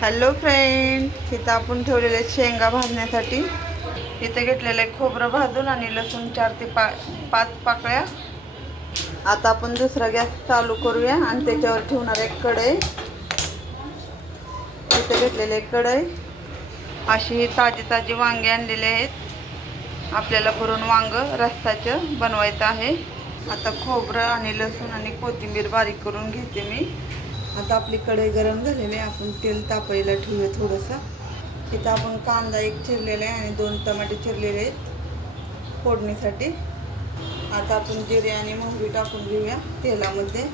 Hello friend, इथं आपण ठेवलेले शेंगा भाजण्यासाठी इथे घेतलेलं आहे खोबरं भाजून आणि लसूण 4 ते 5 पाकळ्या. आता आपण दुसरा गॅस चालू करूया आणि त्याच्यावर ठेवणार एक कढई. इथे घेतलेले एक कढई, अशी ताजी ताजी वांगे आणलेले आहेत. आपल्याला भरून वांग रस्साचं बनवायचं आहे. आता खोबरं आणि लसूण आणि कोथिंबीर बारीक करून घेते मी. आता आपली कढई गरम झालेली आहे. आपण तेल तापायला ठेवूया थोडंसं. इथं आपण कांदा एक चिरलेला आहे आणि 2 टमाटे चिरलेले आहेत फोडणीसाठी. आता आपण जिरे आणि मोहरी टाकून घेऊया तेलामध्ये.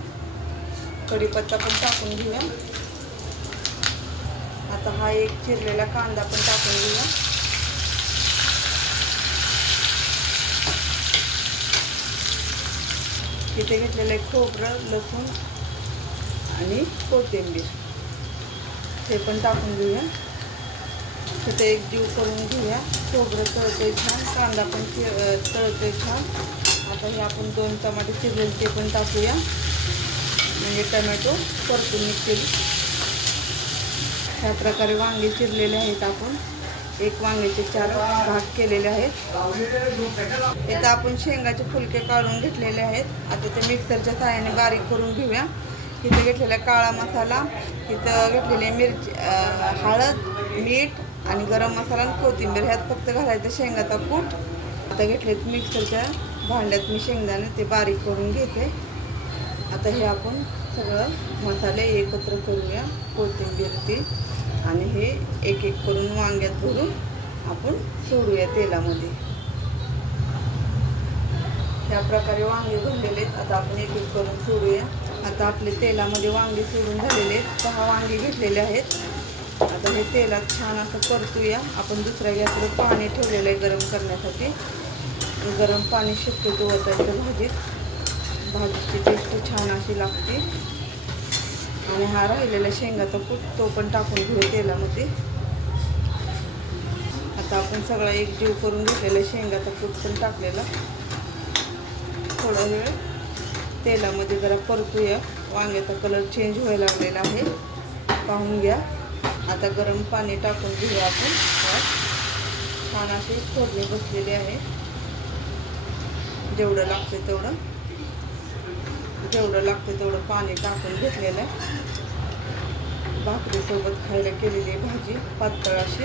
कढीपत्ता पण टाकून घेऊया. आता हा एक चिरलेला कांदा पण टाकून घेऊया. इथे घेतलेलं आहे खोबरं, लसूण आणि कोथिंबीर, ते पण टाकून घेऊया. तिथे एक जीव करून घेऊया. खोबरं तळतंय छान, कांदा पण तळतोय छान. आता हे आपण 2 टमाटे चिरलेले ते पण टाकूया, म्हणजे टमॅटो परतून निघतील. ह्या प्रकारे वांगे चिरलेले आहेत. आपण एक वांग्याचे 4 भाग केलेले आहेत. इथं आपण शेंगाचे फुलके काढून घेतलेले आहेत. आता ते मिक्सरच्या सहाय्याने बारीक करून घेऊया. इथं घेतलेला काळा मसाला, इथं घेतलेली मिरची, हळद, मीठ आणि गरम मसाला आणि कोथिंबीर. ह्यात फक्त घालायचं शेंगाचा कूट. आता घेतलेत मिक्सरच्या भांड्यात मी शेंगदाणे, ते बारीक करून घेते. आता हे आपण सगळं मसाले एकत्र करूया. कोथिंबीर ती आणि हे एक एक करून वांग्यात भरून आपण सोडूया तेलामध्ये. त्या प्रकारे वांगे भरलेले आहेत. आता आपण एक एक करून सोडूया. आता आपले तेलामध्ये वांगे सोडून झालेले आहेत. 6 वांगे घेतलेले आहेत. आता हे तेलात छान असं परतूया. आपण दुसऱ्या गॅसवर पाणी ठेवलेलं आहे गरम करण्यासाठी. गरम पाणी शक्यतो ओतायचं भाजीची टेस्ट छान अशी लागते. आणि हा राहिलेला शेंगाचा कूट तो पण टाकून घेऊया तेलामध्ये. आता आपण सगळा एक जीव करून घेतलेला शेंगाचा कूट पण टाकलेला. थोडा वेळ तेलामध्ये जरा परतूया. वांग्याचा कलर चेंज व्हायला लागलेला आहे, पाहून घ्या. आता गरम पाणी टाकून घेऊया आपण. छान अशी फोडणी बसलेली आहे. जेवढं लागतं तेवढं पाणी टाकून घेतलेलं आहे. भाकरीसोबत खायला केलेली भाजी पातळ अशी.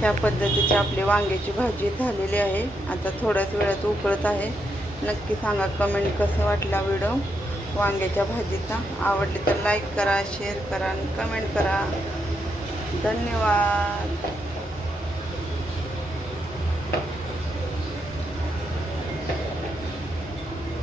ह्या पद्धतीची आपली वांग्याची भाजी झालेली आहे. आता थोड्याच वेळात उकळत आहे. नक्की सांगा कमेंट कसं वाटला व्हिडिओ वांग्याच्या भाजीचा. आवडली तर लाईक करा, शेअर करा आणि कमेंट करा. धन्यवाद.